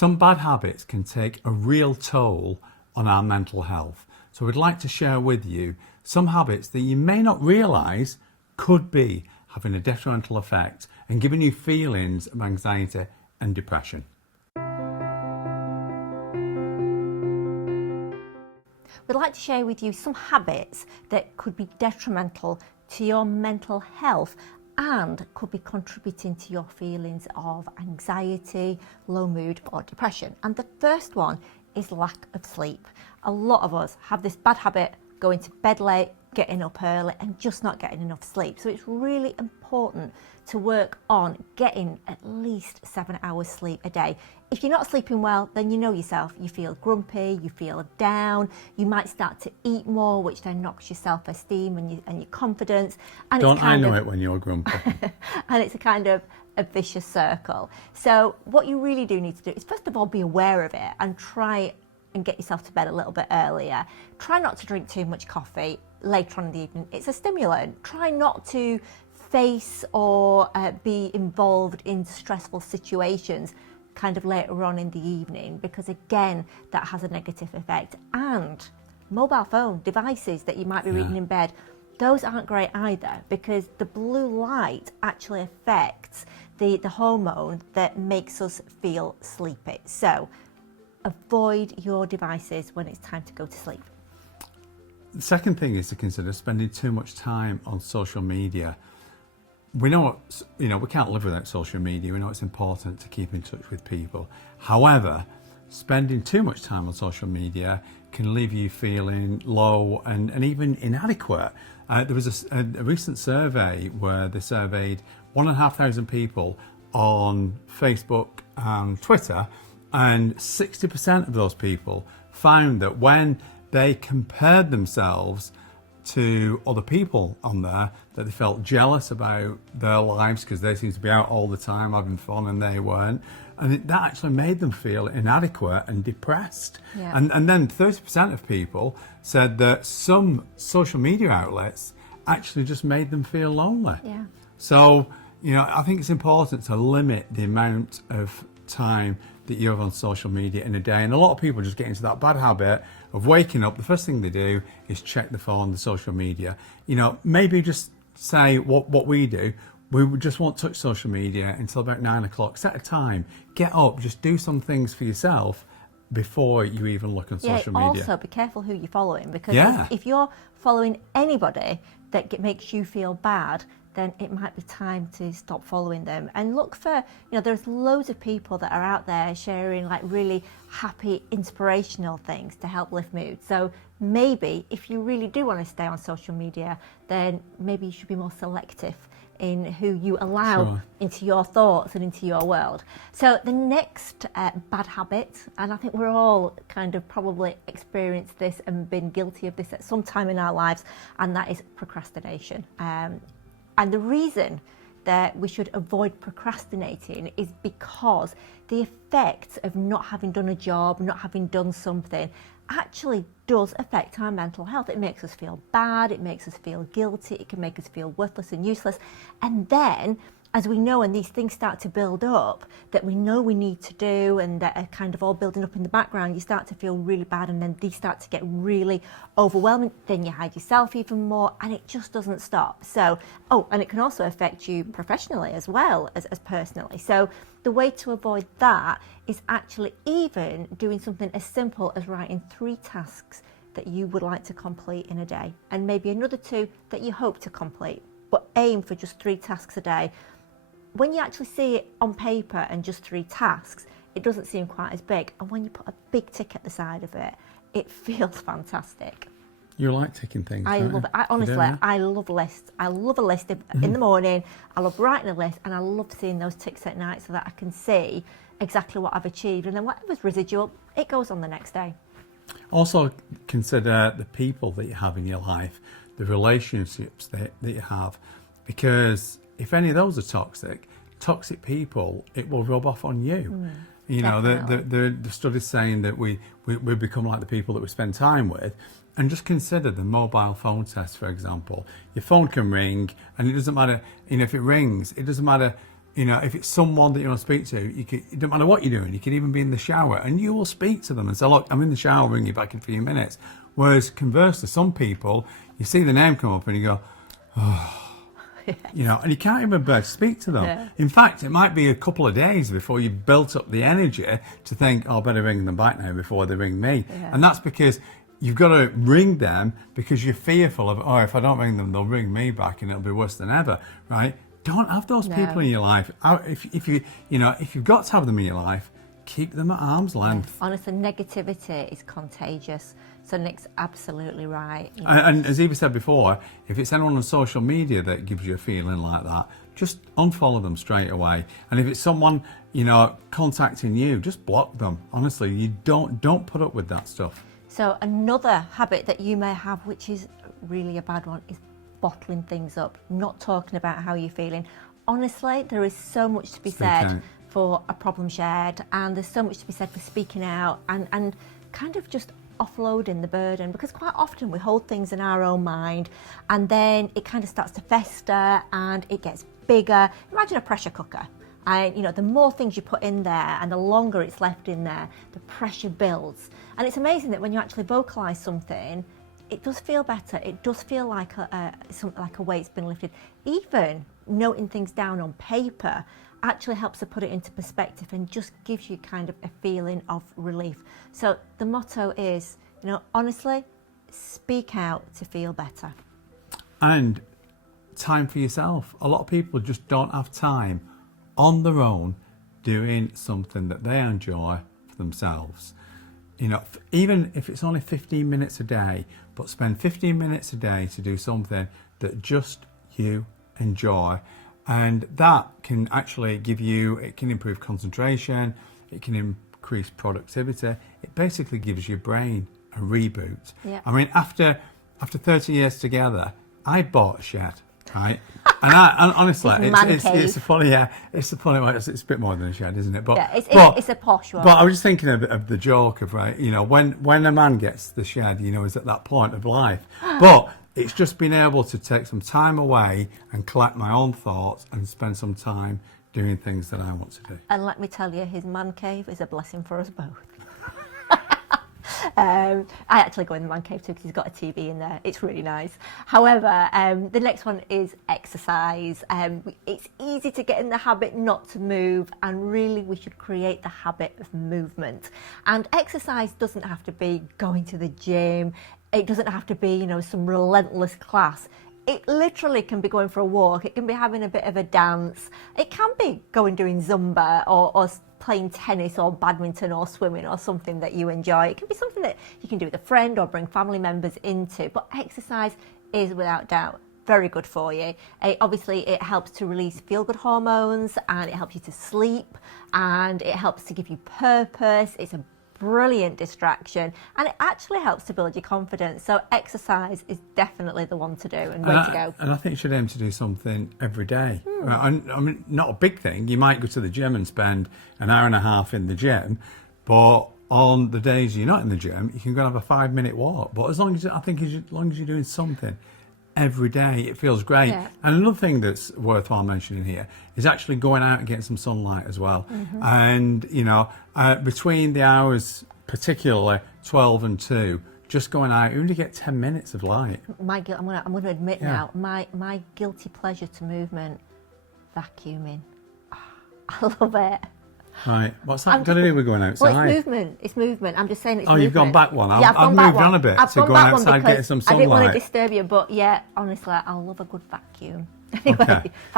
Some bad habits can take a real toll on our mental health. So we'd like to share with you some habits that you may not realise could be having a detrimental effect and giving you feelings of anxiety and depression. We'd like to share with you some habits that could be detrimental to your mental health and could be contributing to your feelings of anxiety, low mood or depression. And the first one is lack of sleep. A lot of us have this bad habit, going to bed late, getting up early and just not getting enough sleep. So it's really important to work on getting at least 7 hours sleep a day. If you're not sleeping well, then you know yourself, you feel grumpy, you feel down, you might start to eat more, which then knocks your self-esteem and your confidence. And Don't I know it when you're grumpy? And it's a kind of a vicious circle. So what you really do need to do is first of all be aware of it and try and get yourself to bed a little bit earlier. Try not to drink too much coffee later on in the evening. It's a stimulant. Try not to face or be involved in stressful situations kind of later on in the evening, because again that has a negative effect. And mobile phone devices that you might be reading in bed, those aren't great either, because the blue light actually affects the hormone that makes us feel sleepy. So avoid your devices when it's time to go to sleep. The second thing is to consider spending too much time on social media. We know, we can't live without social media. We know it's important to keep in touch with people. However, spending too much time on social media can leave you feeling low and even inadequate. There was a recent survey where they surveyed 1,500 people on Facebook and Twitter, and 60% of those people found that when they compared themselves to other people on there, that they felt jealous about their lives because they seemed to be out all the time having fun and they weren't. And that actually made them feel inadequate and depressed. Yeah. And then 30% of people said that some social media outlets actually just made them feel lonely. Yeah. So, I think it's important to limit the amount of time that you have on social media in a day. And a lot of people just get into that bad habit of waking up, the first thing they do is check the phone, the social media. Maybe just say what we do. We just won't touch social media until about 9 o'clock. Set a time, get up, just do some things for yourself before you even look on social media. Also be careful who you're following, because if you're following anybody that makes you feel bad, then it might be time to stop following them and look for, there's loads of people that are out there sharing like really happy, inspirational things to help lift mood. So maybe if you really do want to stay on social media, then maybe you should be more selective in who you allow into your thoughts and into your world. So the next bad habit, and I think we're all kind of probably experienced this and been guilty of this at some time in our lives, and that is procrastination. And the reason that we should avoid procrastinating is because the effects of not having done a job, not having done something, actually does affect our mental health. It makes us feel bad, it makes us feel guilty, it can make us feel worthless and useless. And then, as we know, and these things start to build up that we know we need to do and that are kind of all building up in the background, you start to feel really bad, and then these start to get really overwhelming. Then you hide yourself even more, and it just doesn't stop. So, and it can also affect you professionally as well as personally. So the way to avoid that is actually even doing something as simple as writing 3 tasks that you would like to complete in a day, and maybe another 2 that you hope to complete, but aim for just 3 tasks a day. When you actually see it on paper and just 3 tasks, it doesn't seem quite as big. And when you put a big tick at the side of it, it feels fantastic. You like ticking things, I love it. Honestly, I love lists. I love a list in the morning. I love writing a list, and I love seeing those ticks at night so that I can see exactly what I've achieved. And then whatever's residual, it goes on the next day. Also consider the people that you have in your life, the relationships that you have, because if any of those are toxic people, it will rub off on you. The studies saying that we become like the people that we spend time with. And just consider the mobile phone test, for example. Your phone can ring, and it doesn't matter, if it rings, it doesn't matter You know, if it's someone that you want to speak to, it doesn't matter what you're doing. You could even be in the shower and you will speak to them and say, look, I'm in the shower, I'll ring you back in a few minutes. Whereas conversely, some people, you see the name come up and you go, oh, yes. You know, and you can't even bear to speak to them. Yeah. In fact, it might be a couple of days before you built up the energy to think, oh, I better ring them back now before they ring me. Yeah. And that's because you've got to ring them because you're fearful of, oh, if I don't ring them, they'll ring me back and it'll be worse than ever, right? Don't have those people in your life. If you've got to have them in your life, keep them at arm's length. Honestly, negativity is contagious. So Nick's absolutely right. You know. And as Eva said before, if it's anyone on social media that gives you a feeling like that, just unfollow them straight away. And if it's someone, you know, contacting you, just block them. Honestly, you don't put up with that stuff. So another habit that you may have, which is really a bad one, is bottling things up, not talking about how you're feeling. Honestly, there is so much to be said for a problem shared, and there's so much to be said for speaking out and kind of just offloading the burden, because quite often we hold things in our own mind and then it kind of starts to fester and it gets bigger. Imagine a pressure cooker. And you know, the more things you put in there and the longer it's left in there, the pressure builds. And it's amazing that when you actually vocalize something, it does feel better. It does feel like a weight's been lifted. Even noting things down on paper actually helps to put it into perspective and just gives you kind of a feeling of relief. So the motto is, you know, honestly, speak out to feel better. And time for yourself. A lot of people just don't have time on their own doing something that they enjoy for themselves. You know, even if it's only 15 minutes a day, but spend 15 minutes a day to do something that just you enjoy. And that can actually it can improve concentration, it can increase productivity. It basically gives your brain a reboot. Yeah. I mean, after 30 years together, I bought a shed, right? And honestly, it's a funny, it's a bit more than a shed, isn't it? But yeah, it's a posh one. But I was just thinking of the joke of, right, you know, when a man gets the shed, you know, is at that point of life. But it's just been able to take some time away and collect my own thoughts and spend some time doing things that I want to do. And let me tell you, his man cave is a blessing for us both. I actually go in the man cave too because he's got a TV in there. It's really nice. However, the next one is exercise. It's easy to get in the habit not to move, and really we should create the habit of movement. And exercise doesn't have to be going to the gym. It doesn't have to be, you know, some relentless class. It literally can be going for a walk. It can be having a bit of a dance. It can be going doing Zumba or playing tennis or badminton or swimming or something that you enjoy. It can be something that you can do with a friend or bring family members into. But exercise is without doubt very good for you. Obviously, it helps to release feel-good hormones, and it helps you to sleep, and it helps to give you purpose. It's a brilliant distraction, and it actually helps to build your confidence. So exercise is definitely the one to do and way to go. And I think you should aim to do something every day. I mean, not a big thing. You might go to the gym and spend an hour and a half in the gym, but on the days you're not in the gym, you can go and have a 5-minute walk. But as long as you're doing something every day, it feels great. Yeah. And another thing that's worthwhile mentioning here is actually going out and getting some sunlight as well. Mm-hmm. And you know, between the hours, particularly 12 and 2, just going out, you only get 10 minutes of light. I'm going to admit now, my guilty pleasure to movement, vacuuming. I love it. Right, what's that got to do with going outside? Well, it's movement. I'm just saying it's movement. You've gone back one. I've moved on a bit to going outside getting some sunlight. I didn't want to disturb you, but yeah, honestly, I love a good vacuum.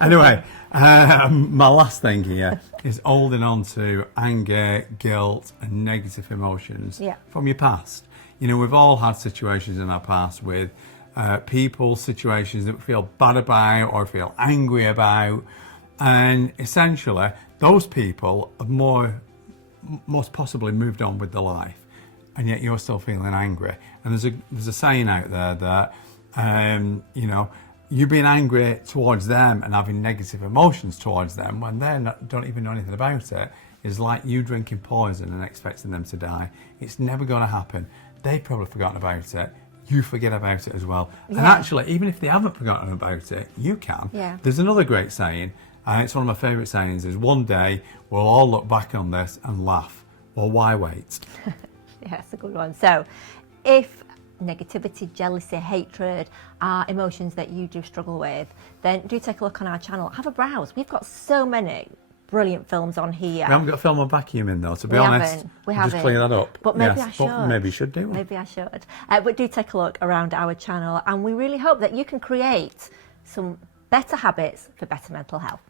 Anyway, my last thing here is holding on to anger, guilt, and negative emotions from your past. You know, we've all had situations in our past with people, situations that we feel bad about or feel angry about, and essentially those people have most possibly moved on with their life, and yet you're still feeling angry. And there's a saying out there that you know, you being angry towards them and having negative emotions towards them when they don't even know anything about it is like you drinking poison and expecting them to die. It's never going to happen. They've probably forgotten about it. You forget about it as well. Yeah. And actually, even if they haven't forgotten about it, you can. Yeah. There's another great saying, And it's one of my favourite sayings is one day we'll all look back on this and laugh. Well, why wait? Yeah, that's a good one. So if negativity, jealousy, hatred are emotions that you do struggle with, then do take a look on our channel. Have a browse. We've got so many brilliant films on here. We haven't got a film on vacuum in though, to be honest. We haven't. Just clear that up. But maybe I should. But maybe you should do one. Maybe I should. But do take a look around our channel, and we really hope that you can create some better habits for better mental health.